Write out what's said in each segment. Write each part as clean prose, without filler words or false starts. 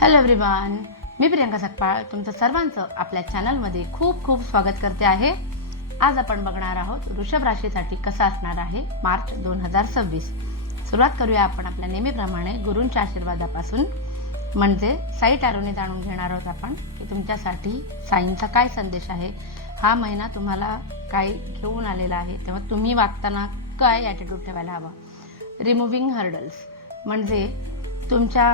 Hello everyone, मी प्रियंका सकपाळ तुमचं सर्वांचं आपल्या चॅनलमध्ये खूप खूप स्वागत करते आहे. आज आपण बघणार आहोत वृषभ राशीसाठी कसा असणार आहे मार्च 2026. सुरुवात करूया आपण आपल्या नेहमीप्रमाणे गुरूंच्या आशीर्वादापासून, म्हणजे साई टॅरोने जाणून घेणार आहोत आपण की तुमच्यासाठी साईंचा काय संदेश आहे, हा महिना तुम्हाला काय घेऊन आलेला आहे, तेव्हा तुम्ही वागताना काय ॲटिट्यूड ठेवायला हवा. रिमुव्हिंग हर्डल्स म्हणजे तुमच्या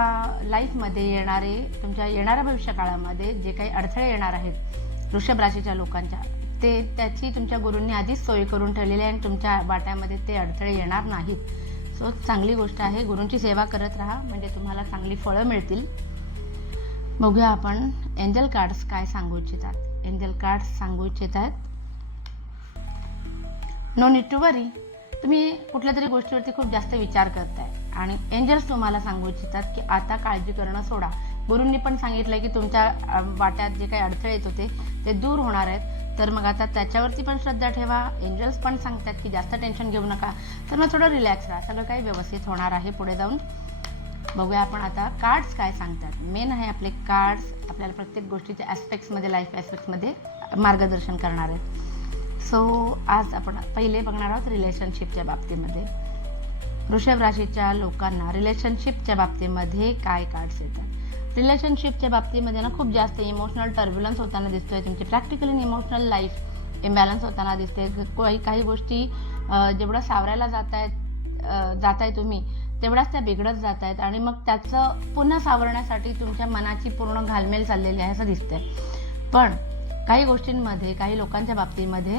लाईफमध्ये तुमच्या येणाऱ्या भविष्यकाळामध्ये जे काही अडथळे येणार आहेत वृषभ राशीच्या लोकांच्या, त्याची तुमच्या गुरूंनी आधीच सोय करून ठेवलेली आहे आणि तुमच्या वाट्यामध्ये ते अडथळे येणार नाहीत. सो चांगली गोष्ट आहे. गुरूंची सेवा करत राहा म्हणजे तुम्हाला चांगली फळं मिळतील. बघूया आपण एंजल कार्ड्स काय सांगू इच्छितात. एंजल कार्ड्स सांगू इच्छितात, नो नीड टू वरी. तुम्ही कुठल्या तरी गोष्टीवरती खूप जास्त विचार करताय आणि एंजल्स तुम्हाला सांगू इच्छितात की आता काळजी करणं सोडा. गुरूंनी पण सांगितलंय की तुमच्या वाट्यात जे काही अडथळे येत होते ते दूर होणार आहेत, तर मग आता त्याच्यावरती पण श्रद्धा ठेवा. एंजल्स पण सांगतात की जास्त टेन्शन घेऊ नका, तर मग थोडं रिलॅक्स राहा, सगळं काही व्यवस्थित होणार आहे पुढे जाऊन. बघूया आपण आता कार्ड्स काय सांगतात. मेन आहे आपले कार्ड्स आपल्याला प्रत्येक गोष्टीच्या ॲस्पेक्ट्समध्ये, लाईफ ॲस्पेक्ट्समध्ये मार्गदर्शन करणार आहेत. सो आज आपण पहिले बघणार आहोत रिलेशनशिपच्या बाबतीमध्ये. वृषभ राशीच्या लोकांना रिलेशनशिपच्या बाबतीमध्ये काय कार्ड्स येतात. रिलेशनशिपच्या बाबतीमध्ये ना खूप जास्त इमोशनल टर्ब्युलन्स होताना दिसतोय. तुमची प्रॅक्टिकली इमोशनल लाईफ इम्बॅलन्स होताना दिसते. काही गोष्टी जेवढं सावरायला जाताय तुम्ही तेवढ्याच त्या बिघडत जात आहेत आणि मग त्याचं पुन्हा सावरण्यासाठी तुमच्या मनाची पूर्ण घालमेल चाललेली आहे असं दिसतंय. पण काही गोष्टींमध्ये, काही लोकांच्या बाबतीमध्ये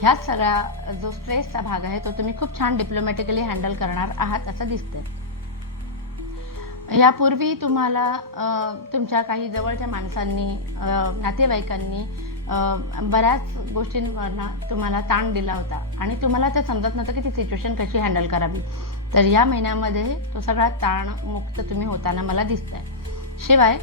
ह्याच सगळ्या जो स्ट्रेसचा भाग आहे तो तुम्ही खूप छान डिप्लोमॅटिकली हँडल करणार आहात असं दिसतंय. यापूर्वी तुम्हाला तुमच्या काही जवळच्या माणसांनी, नातेवाईकांनी बऱ्याच गोष्टींवरनं तुम्हाला ताण दिला होता आणि तुम्हाला ते समजत नव्हतं की ती सिच्युएशन कशी हँडल करावी. तर या महिन्यामध्ये तो सगळा ताण मुक्त तुम्ही होताना मला दिसतंय. शिवाय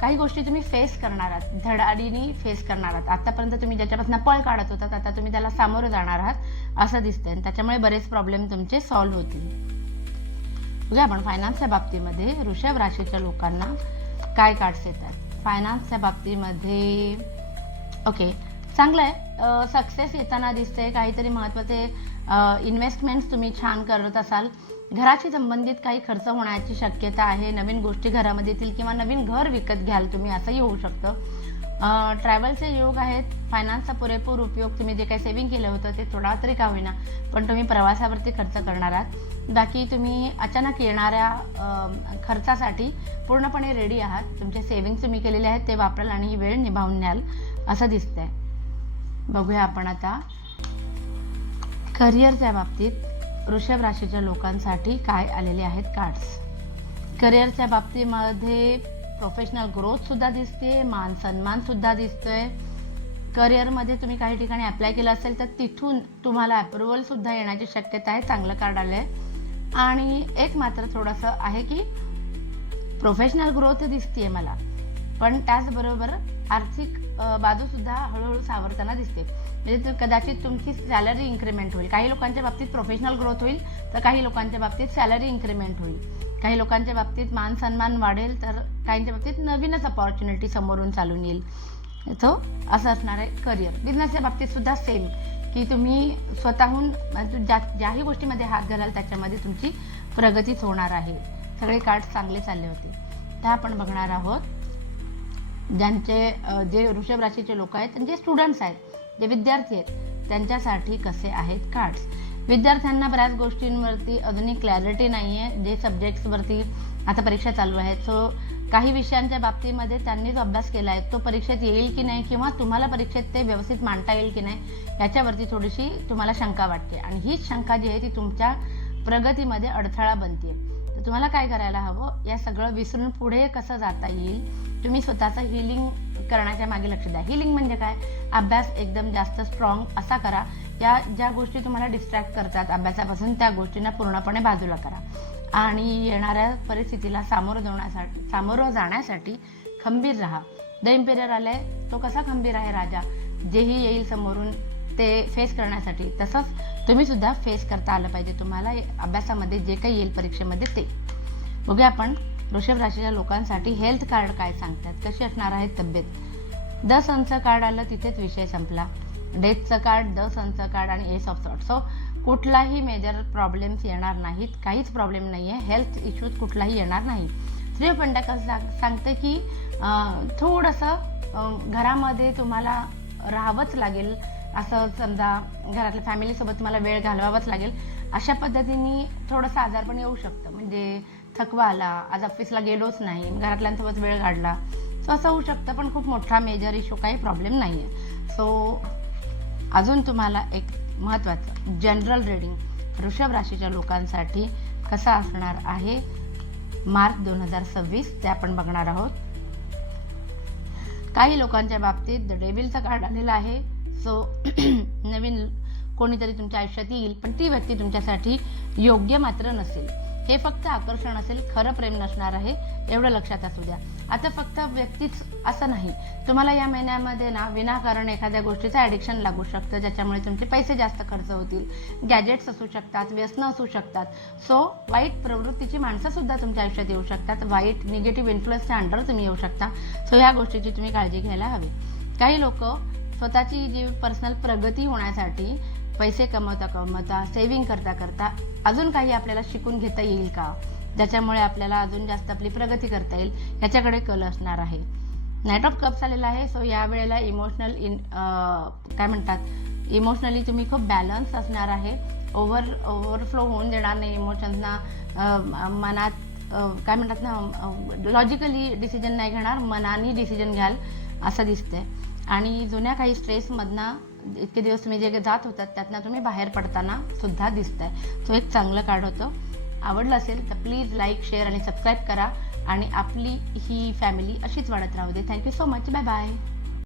काही गोष्टी तुम्ही फेस करणार आहात, धडाडीने फेस करणार आहात. आतापर्यंत तुम्ही ज्याच्यापासून पळ काढत होतात आता तुम्ही त्याला सामोरं जाणार आहात असं दिसतंय आणि त्याच्यामुळे बरेच प्रॉब्लेम तुमचे सॉल्व्ह होतील. बघूया आपण फायनान्सच्या बाबतीमध्ये वृषभ राशीच्या लोकांना काय कार्ड्स येतात. फायनान्सच्या बाबतीमध्ये ओके, चांगलं आहे. सक्सेस येताना दिसते. काहीतरी महत्त्वाचे इन्व्हेस्टमेंट्स तुम्ही छान करत असाल. घराशी संबंधित काही खर्च होण्याची शक्यता आहे. नवीन गोष्टी घरामध्ये येतील किंवा नवीन घर विकत घ्याल तुम्ही, असंही होऊ शकतं. ट्रॅव्हलचे योग आहेत. फायनान्सचा पुरेपूर उपयोग, तुम्ही जे काही सेव्हिंग केलं होतं ते थोडा तरी का होईना पण तुम्ही प्रवासावरती खर्च करणार आहात. बाकी तुम्ही अचानक येणाऱ्या खर्चासाठी पूर्णपणे रेडी आहात. तुमचे सेव्हिंग्स तुम्ही केलेले आहेत ते वापराल आणि ही वेळ निभावून न्याल असं दिसतंय. बघूया आपण आता करिअरच्या बाबतीत वृषभ राशीच्या लोकांसाठी काय आलेले आहेत कार्ड्स. करिअरच्या बाबतीमध्ये प्रोफेशनल ग्रोथ सुद्धा दिसते, मान सन्मान सुद्धा दिसतोय. करिअरमध्ये तुम्ही काही ठिकाणी अप्लाय केलं असेल तर तिथून तुम्हाला अप्रुव्हल सुद्धा येण्याची शक्यता आहे. चांगलं कार्ड आलं आहे. आणि एक मात्र थोडंसं आहे की प्रोफेशनल ग्रोथ दिसते मला, पण त्याचबरोबर आर्थिक बाजू सुद्धा हळूहळू सावरताना दिसते. म्हणजे कदाचित तुमची सॅलरी इन्क्रीमेंट होईल. काही लोकांच्या बाबतीत प्रोफेशनल ग्रोथ होईल तर काही लोकांच्या बाबतीत सॅलरी इन्क्रीमेंट होईल. काही लोकांच्या बाबतीत मान सन्मान वाढेल तर काहींच्या बाबतीत नवीनच अपॉर्च्युनिटी समोरून चालून येईल. तो असं असणार आहे करिअर. बिझनेसच्या बाबतीत सुद्धा सेम, की तुम्ही स्वतःहून ज्याही गोष्टीमध्ये हात घालाल त्याच्यामध्ये तुमची प्रगतीच होणार आहे. सगळे कार्ड्स चांगले चालले होते. त्या आपण बघणार आहोत जे वृषभ राशीचे लोक आहेत, जे स्टुडंट्स आहेत, जे विद्यार्थी आहेत, त्यांच्यासाठी कसे आहेत कार्ड्स. विद्यार्थ्यांना बऱ्याच गोष्टींवरती अजूनही क्लॅरिटी नाही आहे. जे सब्जेक्ट्सवरती आता परीक्षा चालू आहेत, सो काही विषयांच्या बाबतीमध्ये त्यांनी जो अभ्यास केला आहे तो परीक्षेत येईल की नाही किंवा तुम्हाला परीक्षेत ते व्यवस्थित मांडता येईल की नाही याच्यावरती थोडीशी तुम्हाला शंका वाटते आणि हीच शंका जी आहे ती तुमच्या प्रगतीमध्ये अडथळा बनते. तर तुम्हाला काय करायला हवं, या सगळं विसरून पुढे कसं जाता येईल तुम्ही स्वतःचं हिलिंग करण्याच्या मागे लक्ष द्या. हिलिंग म्हणजे काय, अभ्यास एकदम जास्त स्ट्रॉंग असा करा. या ज्या गोष्टी तुम्हाला डिस्ट्रॅक्ट करतात अभ्यासापासून त्या गोष्टींना पूर्णपणे बाजूला करा आणि येणाऱ्या परिस्थितीला सामोरं जाण्यासाठी खंबीर राहा. द इम्पेरियर आलाय, तो कसा खंबीर आहे राजा, जेही येईल समोरून ते फेस करण्यासाठी, तसंच तुम्ही सुद्धा फेस करता आलं पाहिजे तुम्हाला अभ्यासामध्ये जे काही येईल परीक्षेमध्ये ते. बघूया आपण वृषभ राशीच्या लोकांसाठी हेल्थ कार्ड काय सांगतात, कशी असणार आहे तब्येत. 10 सनचं कार्ड आलं, तिथेच विषय संपला. डेथचं कार्ड, 10 सनचं कार्ड आणि एस ऑफ सॉर्ट. सो कुठलाही मेजर प्रॉब्लेम्स येणार नाहीत, काहीच प्रॉब्लेम नाही आहे, हेल्थ इश्यूज कुठलाही येणार नाही. 3 ऑफ पेंटॅकल्स सांगते की थोडंसं घरामध्ये तुम्हाला राहावंच लागेल, असं समजा घरातल्या फॅमिलीसोबत तुम्हाला वेळ घालवावाच लागेल. अशा पद्धतीने थोडंसं आजारपण येऊ शकतं, म्हणजे थकवा आला, आज ऑफिसला गेलोच नाही, घरातल्यांसोबत वेळ काढला, सो असं होऊ शकतं. पण खूप मोठा मेजर इश्यू, काही प्रॉब्लेम नाही आहे. सो अजून तुम्हाला एक महत्त्वाचं जनरल रीडिंग वृषभ राशीच्या लोकांसाठी कसा असणार आहे मार्च 2026 ते आपण बघणार आहोत. काही लोकांच्या बाबतीत द डेव्हिलचं कार्ड आलेलं आहे. सो नवीन कोणीतरी तुमच्या आयुष्यात येईल, पण ती व्यक्ती तुमच्यासाठी योग्य मात्र नसेल. हे फक्त आकर्षण असेल, खरं प्रेम नसणार आहे, एवढं लक्षात असू द्या. आता फक्त व्यक्तीच असं नाही, तुम्हाला या महिन्यामध्ये ना विनाकारण एखाद्या गोष्टीचं ॲडिक्शन लागू शकतं, ज्याच्यामुळे तुमचे पैसे जास्त खर्च होतील. गॅजेट्स असू शकतात, व्यसनं असू शकतात. सो वाईट प्रवृत्तीची माणसंसुद्धा तुमच्या आयुष्यात येऊ शकतात. वाईट निगेटिव्ह इन्फ्लुअन्सच्या अंडर तुम्ही येऊ शकता. सो ह्या गोष्टीची तुम्ही काळजी घ्यायला हवी. काही लोक स्वतःची जी पर्सनल प्रगती होण्यासाठी पैसे कमवता सेव्हिंग करता अजून काही आपल्याला शिकून घेता येईल का, ज्याच्यामुळे आपल्याला अजून जास्त आपली प्रगती करता येईल, याच्याकडे कल असणार आहे. नाईट ऑफ कप्स आलेला आहे. सो या वेळेला इमोशनली तुम्ही खूप बॅलन्स असणार आहे. ओव्हरफ्लो होऊन देणार नाही इमोशन्सना. मनात लॉजिकली डिसिजन नाही घेणार, मनाने डिसिजन घ्याल असं दिसतंय. आणि जुन्या काही स्ट्रेसमधनं इतके दिवस तुम्ही जे जात होतात त्यातनं तुम्ही बाहेर पडताना सुद्धा दिसत आहे. तो एक चांगलं कार्ड होतं. आवडलं असेल तर प्लीज लाईक, शेअर आणि सबस्क्राईब करा आणि आपली ही फॅमिली अशीच वाढत राहू दे. Thank you so much. Bye bye.